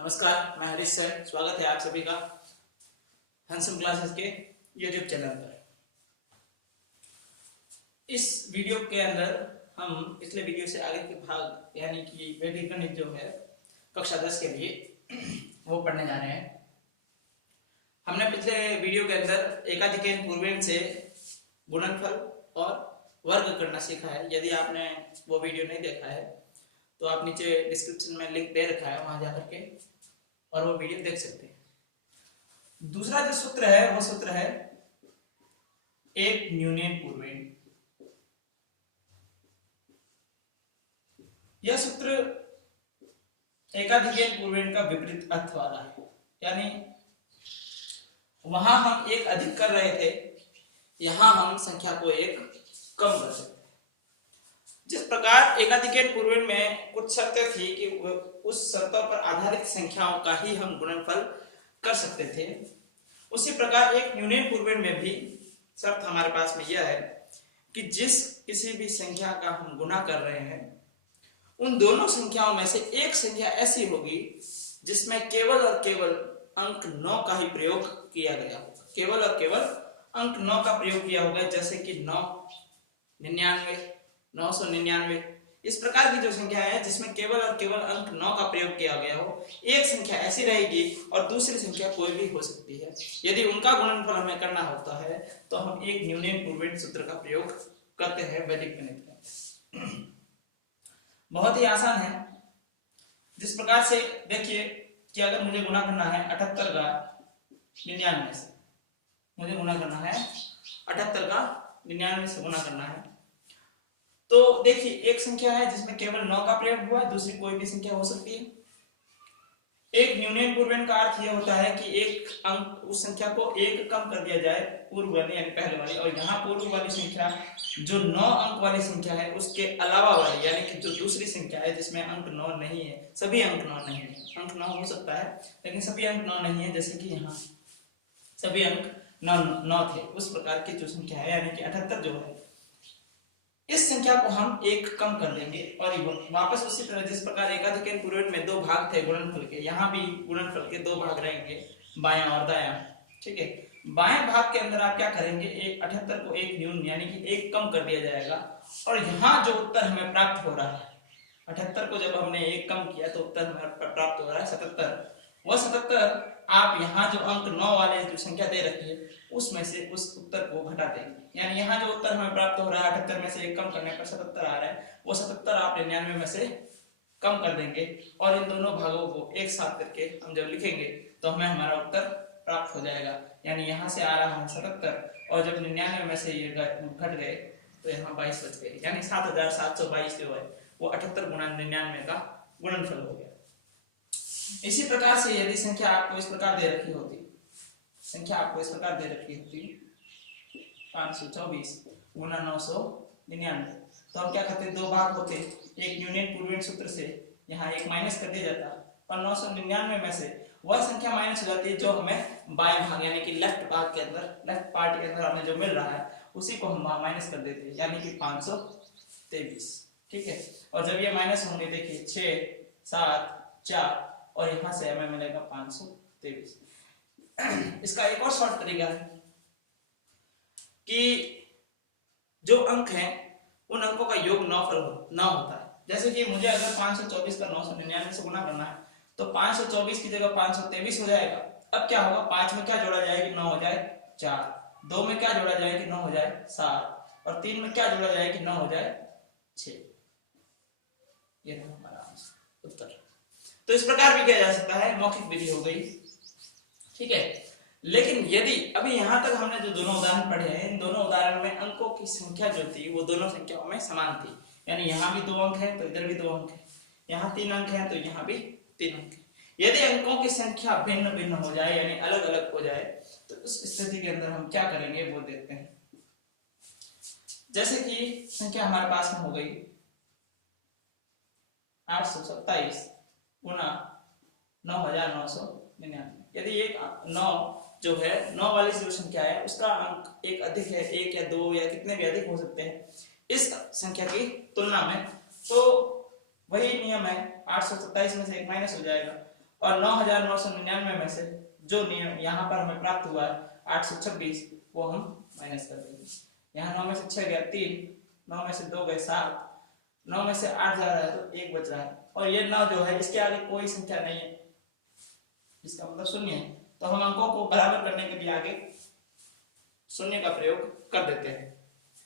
नमस्कार, मैं हरीश सर। स्वागत है आप सभी का हैंडसम क्लासेस के यूट्यूब चैनल पर। इस वीडियो के अंदर हम पिछले वीडियो से आगे के भाग यानी कि वैदिक गणित जो है कक्षा 10 के लिए वो पढ़ने जा रहे हैं। हमने पिछले वीडियो के अंदर एकाधिकैन पूर्वेण से गुणनफल और वर्ग करना सीखा है। यदि आपने वो वीडियो नहीं देखा है तो आप नीचे डिस्क्रिप्शन में लिंक दे रखा है, वहां जाकर के और वो वीडियो देख सकते हैं। दूसरा जो सूत्र है वो सूत्र है एक न्यूनन पूर्वेण। यह सूत्र एकाधिकैन पूर्वेण का विपरीत अर्थ वाला है, यानी वहां हम एक अधिक कर रहे थे, यहां हम संख्या को एक कम कर सकते हैं। जिस प्रकार एकाधिकैन पूर्वेण में कुछ शर्तें थी कि उस शर्तों पर आधारित संख्याओं का ही हम गुणनफल कर सकते थे, उसी प्रकार एक न्यूनन पूर्वेण में भी शर्त हमारे पास में यह है कि जिस किसी भी संख्या का हम गुणा कर रहे हैं उन दोनों संख्याओं में से एक संख्या ऐसी होगी जिसमें केवल और केवल अंक 9 का ही प्रयोग किया गया होगा। केवल और केवल अंक 9 का प्रयोग किया होगा, जैसे कि 999, 999। इस प्रकार की जो संख्या है जिसमें केवल और केवल अंक 9 का प्रयोग किया गया हो, एक संख्या ऐसी रहेगी और दूसरी संख्या कोई भी हो सकती है। यदि उनका गुणनफल हमें करना होता है तो हम एक न्यूनन पूर्वेण सूत्र का प्रयोग करते हैं वैदिक गणित में। बहुत ही आसान है। जिस प्रकार से देखिए कि अगर मुझे गुणा करना है 78 का 99 से, मुझे गुणा करना है 78 का 99 से गुणा करना है, तो देखिए एक संख्या है जिसमें केवल 9 का प्रयोग हुआ है, दूसरी कोई भी संख्या हो सकती है। एक न्यूनन पूर्वेण का अर्थ यह होता है कि एक अंक उस संख्या को एक कम कर दिया जाए पूर्व वाली यानी पहले वाली, और यहाँ पूर्व वाली संख्या जो 9 अंक वाली संख्या है उसके अलावा वाली यानी कि जो दूसरी संख्या है जिसमें अंक 9 नहीं है, सभी अंक 9 नहीं है। अंक 9 हो सकता है लेकिन सभी अंक 9 नहीं है, जैसे कि यहाँ सभी अंक 9 थे, उस प्रकार की जो संख्या है यानी कि 78 जो है, इस संख्या को हम एक कम कर देंगे और वापस उसी तरह जिस प्रकार एकाधिकैन पूर्वेण में 2 भाग थे गुणनफल के, यहाँ भी गुणनफल के 2 भाग रहेंगे, बायां और दायां। ठीक है, बाएं भाग के अंदर आप क्या करेंगे, एक 78 को एक न्यून यानी कि एक कम कर दिया जाएगा और यहाँ जो उत्तर हमें प्राप्त हो रहा है, 78 को जब हमने एक कम किया तो उत्तर हमें प्राप्त हो रहा है 77। वह 77 आप यहाँ जो अंक 9 वाले जो संख्या दे रखी है उसमें से उस उत्तर को घटा देंगे, यानी यहाँ जो उत्तर हमें प्राप्त हो रहा है 78 में से एक कम करने पर 77 आ रहा है, वो 77 आप 99 में से कम कर देंगे और इन दोनों भागों को एक साथ करके हम जब लिखेंगे तो हमें हमारा उत्तर प्राप्त हो जाएगा। यानी यहाँ से आ रहा है 77 और जब 99 में से ये घट गए तो यहाँ 22 बच गए, यानी 7722 जो है वो 78 गुणा 99 का गुणनफल हो गया। इसी प्रकार से यदि संख्या आपको इस प्रकार दे रखी होती, 524 गुना 999, तो हम क्या करते, 2 भाग होते, एक न्यूनन पूर्वेण सूत्र से यहाँ एक माइनस कर दिया जाता और 999 में से वह संख्या माइनस हो जाती है जो हमें बाएं भाग यानी कि लेफ्ट भाग के अंदर, लेफ्ट पार्ट के अंदर हमें जो मिल रहा है उसी को हम माइनस कर देते हैं, यानी कि 523। ठीक है, और जब ये माइनस होंगे देखिए 6 7 4 और यहां से हमें मिलेगा 523। इसका एक और शॉर्ट तरीका है कि जो अंक हैं उन अंकों का योग 9 होता है। जैसे कि मुझे अगर 524 का 999 से गुणा करना है तो 524 की जगह 523 हो जाएगा। अब क्या होगा, 5 में क्या जोड़ा जाए कि 9 हो जाए 4, 2 में क्या जोड़ा जाए कि 9 हो जाए 7 और 3 में क्या जोड़ा जाए कि 9 हो जाए 6। ये रहा हमारा उत्तर। तो इस प्रकार भी किया जा सकता है, मौखिक विधि हो गई। ठीक है, लेकिन यदि अभी यहां तक हमने जो दोनों उदाहरण पढ़े हैं, इन दोनों उदाहरण में अंकों की संख्या जो थी वो दोनों संख्याओं में समान थी, यानी यहाँ भी 2 अंक है तो इधर भी 2 अंक है, यहाँ 3 अंक है तो यहाँ भी 3 अंक है। यदि अंकों की संख्या भिन्न भिन्न हो जाए यानी अलग अलग हो जाए तो उस स्थिति के अंदर हम क्या करेंगे वो देखते हैं। जैसे कि संख्या हमारे पास में हो गई 827 गुना 9999। यदि एक 9 जो है 9 वाली जो संख्या है उसका अंक एक अधिक है, 1 या 2 या कितने भी अधिक हो सकते हैं इस संख्या की तुलना में, तो वही नियम है, 827 में से एक माइनस हो जाएगा और 9999 में से जो नियम यहाँ पर हमें प्राप्त हुआ है 826, वो हम माइनस कर देंगे। यहाँ 9 में से 6 गया 3, 9 में से 2 गए 7, 9 में से 8 जा रहा है तो 1 बच रहा है, और ये 9 जो है इसके आगे कोई संख्या नहीं है, इसका मतलब शून्य है, तो हम अंकों को बराबर करने के लिए आगे शून्य का प्रयोग कर देते हैं।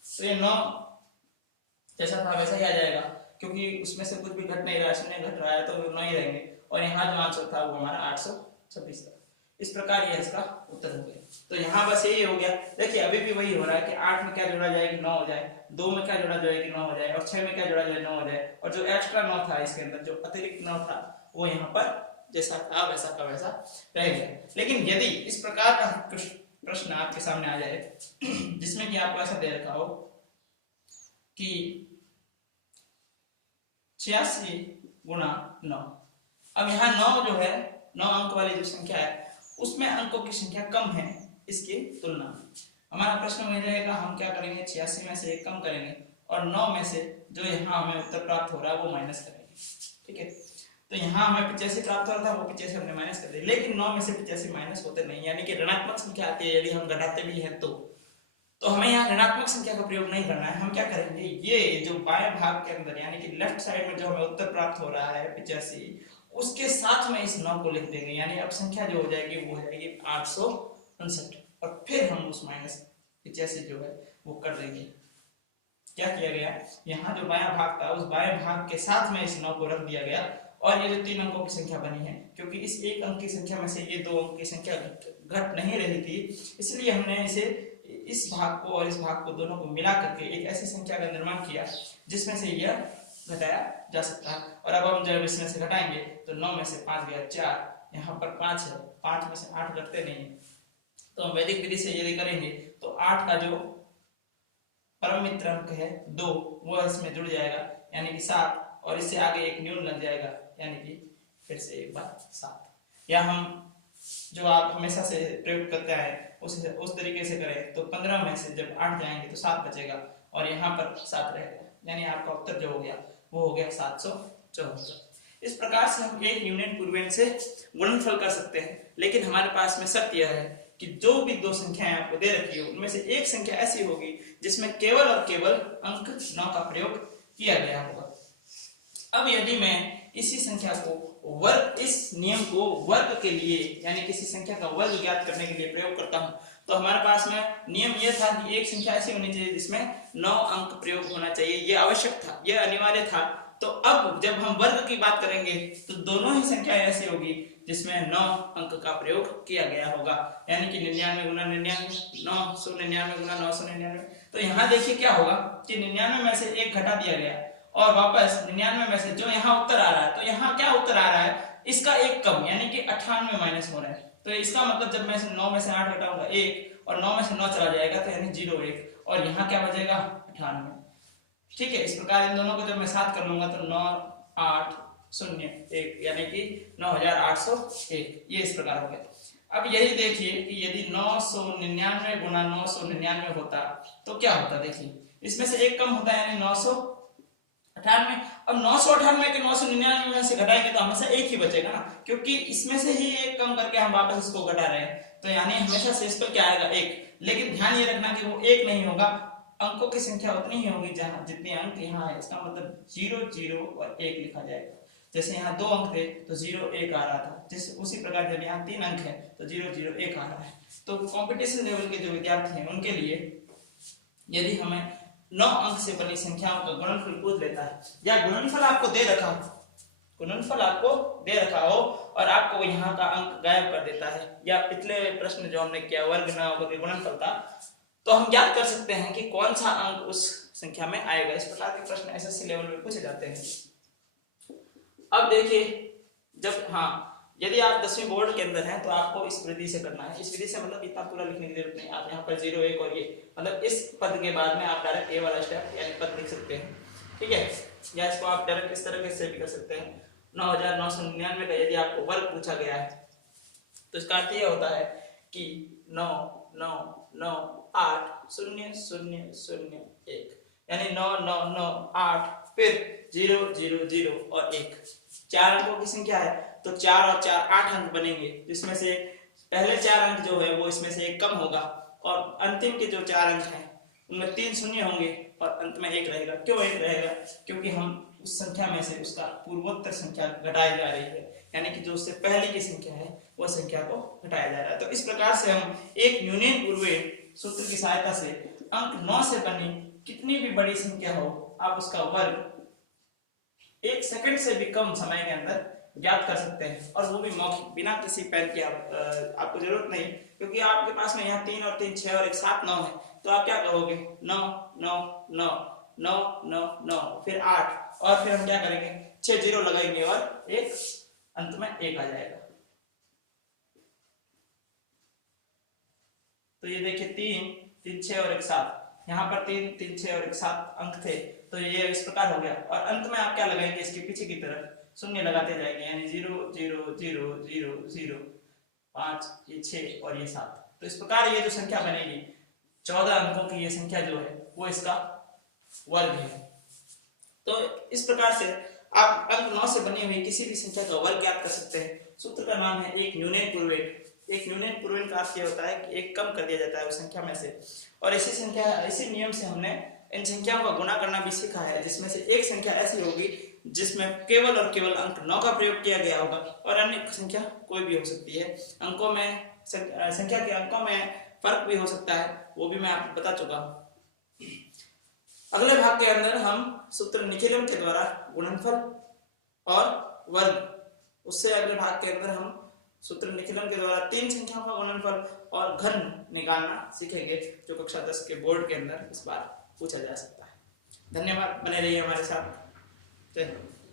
तो ये 9 जैसा था वैसा ही आ जाएगा, क्योंकि उसमें से कुछ भी घट नहीं रहा है, शून्य घट रहा है तो 9 ही रहेंगे, और यहाँ जो आंसर था वो हमारा 826 था। इस प्रकार ये इसका उत्तर हो गया। तो यहाँ बस यही हो गया। देखिए अभी भी वही हो रहा है कि 8 में क्या जोड़ा जाएगी 9 हो जाए, 2 में क्या जोड़ा जाएगी 9 हो जाए, और 6 में क्या जोड़ा जाए 9 हो जाए, और जो एक्स्ट्रा 9 था इसके अंदर, जो अतिरिक्त 9 था वो यहाँ पर जैसा था वैसा का वैसा रह गया। लेकिन यदि इस प्रकार का प्रश्न आपके सामने आ जाए जिसमें कि आपको ऐसा दे रखा हो कि 86 गुणा 9, अब यहाँ 9 जो है 9 अंक वाली जो संख्या है उसमें अंकों की संख्या कम है इसकी तुलना में। हमारा प्रश्न वही रहेगा, हम क्या करेंगे 86 में से 1 कम करेंगे और 9 में से जो यहाँ हमें उत्तर प्राप्त हो रहा है वो माइनस करेंगे। ठीक है, तो यहाँ हमें 85 प्राप्त हो रहा था, वो 85 हमने माइनस कर दिया, लेकिन 9 में से 85 माइनस होते नहीं, यानी कि ऋणात्मक संख्या आती है। यदि हम घटाते भी हैं तो हमें यहाँ ऋणात्मक संख्या का प्रयोग नहीं करना है। हम क्या करेंगे, ये जो बाएं भाग के अंदर यानी कि लेफ्ट साइड में जो हमें उत्तर प्राप्त हो रहा है 85, उसके साथ में इस 9 को लिख देंगे, यानी अब संख्या जो हो जाएगी वो हो जाएगी 859, और फिर हम उस माइनस 85 जो है वो कर देंगे। क्या किया गया, यहाँ जो बायां भाग था उस बाएं भाग के साथ में इस 9 को रख दिया गया, और ये जो 3 अंकों की संख्या बनी है, क्योंकि इस 1 अंक की संख्या में से ये 2 अंक की संख्या घट नहीं रही थी, इसलिए हमने इसे इस भाग को और इस भाग को दोनों को मिला करके एक ऐसी संख्या का निर्माण किया जिसमें से यह घटाया जा सकता है। और अब हम जब इसमें से घटाएंगे तो 9 में से 5 गया 4, यहाँ पर 5 है, 5 में से 8 घटते नहीं है, तो हम वैदिक विधि से यदि करेंगे तो 8 का जो परम मित्र अंक है 2 वो इसमें जुड़ जाएगा यानी कि 7, और इससे आगे एक न्यून लग जाएगा यानी कि फिर से एक बार 7। या हम जो आप हमेशा से प्रयोग करते हैं उस तरीके से करें तो 15 में से जब 8 जाएंगे तो 7 बचेगा, और यहाँ पर 7 रहेगा, यानी आपका उत्तर जो हो गया वो हो गया 774। इस प्रकार से हम एक यूनियन पूर्वेन से गुणनफल कर सकते हैं, लेकिन हमारे पास में शर्त यह है कि जो भी 2 संख्याएं आपको दे रखी हो उनमें से एक संख्या ऐसी होगी जिसमें केवल और केवल अंक 9 का प्रयोग किया गया होगा। अब यदि मैं इसी संख्या को वर्ग, इस नियम को वर्ग के लिए यानी किसी संख्या का वर्ग ज्ञात करने के लिए प्रयोग करता हूं, तो हमारे पास में नियम यह था कि एक संख्या ऐसी होनी चाहिए जिसमें 9 अंक प्रयोग होना चाहिए, यह आवश्यक था, यह अनिवार्य था। तो अब जब हम वर्ग की बात करेंगे तो दोनों ही संख्याएं ऐसी होगी जिसमें 9 अंक का प्रयोग किया गया होगा, यानी कि 99 गुना 99, 999 गुना 999। तो यहाँ देखिए क्या होगा कि 99 में से 1 घटा दिया गया और वापस 99 में से जो यहाँ उत्तर आ रहा है, तो यहाँ क्या उत्तर आ रहा है, इसका 1 कम यानी कि 98 माइनस हो रहा है। तो इसका मतलब जब मैं 9 में से 8 घटाऊंगा 1 और 9 में से 9 चला जाएगा तो यानी 0 1, और यहाँ क्या बचेगा 98। ठीक है, इस प्रकार इन दोनों को जब मैं साथ कर लूंगा तो 9 8 0 1 यानी कि 9801, ये इस प्रकार हो गया। अब यही देखिए कि यदि 999 गुना 999 होता तो क्या होता, देखिए इसमें से 1 कम होता है यानी 998। अब 998 के 999 में से घटाएंगे तो हमेशा 1 ही बचेगा ना, क्योंकि इसमें से ही 1 कम करके हम वापस इसको घटा रहे हैं, तो यानी हमेशा शेष पर क्या आएगा 1। लेकिन ध्यान ये रखना कि वो 1 नहीं होगा, अंकों की संख्या उतनी ही होगी जहां जितने अंक यहाँ है, इसका मतलब 0 0 और 1 लिखा जाएगा। जैसे यहाँ 2 अंक थे तो 0 1 आ रहा था, जिस उसी प्रकार जब यहाँ 3 अंक है तो 0 0 1 आ रहा है। तो कंपटीशन लेवल के जो विद्यार्थी हैं उनके लिए यदि हमें 9 अंक से बनी संख्याओं का गुणनफल पूछ लेता है, या गुणनफल आपको दे रखा हो, गुणनफल आपको दे रखा हो और आपको यहाँ का अंक गायब कर देता है, या पिछले प्रश्न जो हमने किया वर्ग न होकर गुणनफल था, तो हम ज्ञात कर सकते हैं कि कौन सा अंक उस संख्या में आएगा। इस प्रकार के प्रश्न एसएससी लेवल में पूछे जाते हैं। अब देखिए जब यदि आप 10वीं बोर्ड के अंदर हैं तो आपको इस विधि से करना है। इस विधि से मतलब इतना पूरा लिखने की जरूरत नहीं, आप यहाँ पर 0 1 और ये मतलब इस पद के बाद में आप डायरेक्ट ए वाला स्टेप यानी पद लिख सकते हैं। ठीक है, या इसको आप डायरेक्ट इस तरह से भी कर सकते हैं। 9999 का यदि आपको वर्ग पूछा गया है तो इसका अर्थ यह होता है कि 9 9 9 8 0 0 0 1 यानी 9 9 9 8 फिर 0 0 0 और 1, 4 अंकों की संख्या है तो 4 और 4 8 अंक बनेंगे, जिसमें से पहले 4 अंक जो है वो इसमें से एक कम होगा और अंतिम के जो 4 अंक हैं उनमें 3 शून्य होंगे और अंत में 1 रहेगा। क्यों 1 रहेगा? क्योंकि हम उस संख्या में से उसका पूर्वोत्तर संख्या घटाई जा रही है, यानी कि जो उससे पहले की संख्या है वह संख्या को घटाया जा रहा है। तो इस प्रकार से हम एक यूनियन पूर्वेण सूत्र की सहायता से अंक 9 से बनी कितनी भी बड़ी संख्या हो, आप उसका वर्ग 1 सेकंड से भी कम समय के अंदर ज्ञात कर सकते हैं, और वो भी मौखिक, बिना किसी पेन की। आपको जरूरत नहीं, क्योंकि आपके पास में यहाँ 3 और 3 6 और 1 7 9 है, तो आप क्या कहोगे 9 9 9 9 9 9 फिर 8 और फिर हम क्या करेंगे 6 जीरो लगाएंगे और एक अंत में 1 आ जाएगा। तो ये देखिए 3 3 6 और 1 7, यहाँ पर 3 3 6 और 1 7 अंक थे, तो ये इस प्रकार हो गया। और अंत में आप क्या लगाएंगे, इसके पीछे की तरफ शून्य लगाते जाएंगे, यानी 0 0 0 0 0 5 ये 6 और ये 7। तो इस प्रकार ये जो संख्या बनेगी 14 अंकों की, ये संख्या जो है वो इसका वर्ग है। तो इस प्रकार से आप अंक 9 से बनी हुई किसी भी संख्या का वर्ग ज्ञात कर सकते हैं। सूत्र का नाम है एक यूनियन पूर्वेण। एक यूनियन पूर्वेण का अर्थ यह होता है कि एक कम कर दिया जाता है उस संख्या में से, और इसी नियम से हमने इन संख्याओं का गुणा करना भी सीखा है, जिसमें से एक संख्या ऐसी होगी जिसमें केवल और केवल अंक 9 का प्रयोग किया गया होगा और अन्य संख्या कोई भी हो सकती है। अंकों में संख्या के अंकों में फर्क भी हो सकता है, वो भी मैं आपको बता चुका हूं। अगले भाग के अंदर हम सूत्र निखिलम के द्वारा गुणनफल और वर्ग, उससे अगले भाग के अंदर हम सूत्र निखिलम के द्वारा 3 संख्याओं का गुणनफल और घन निकालना सीखेंगे, जो कक्षा 10 के बोर्ड के अंदर इस बार पूछा जा सकता है। धन्यवाद, बने रहिए हमारे साथ। जय हिंद।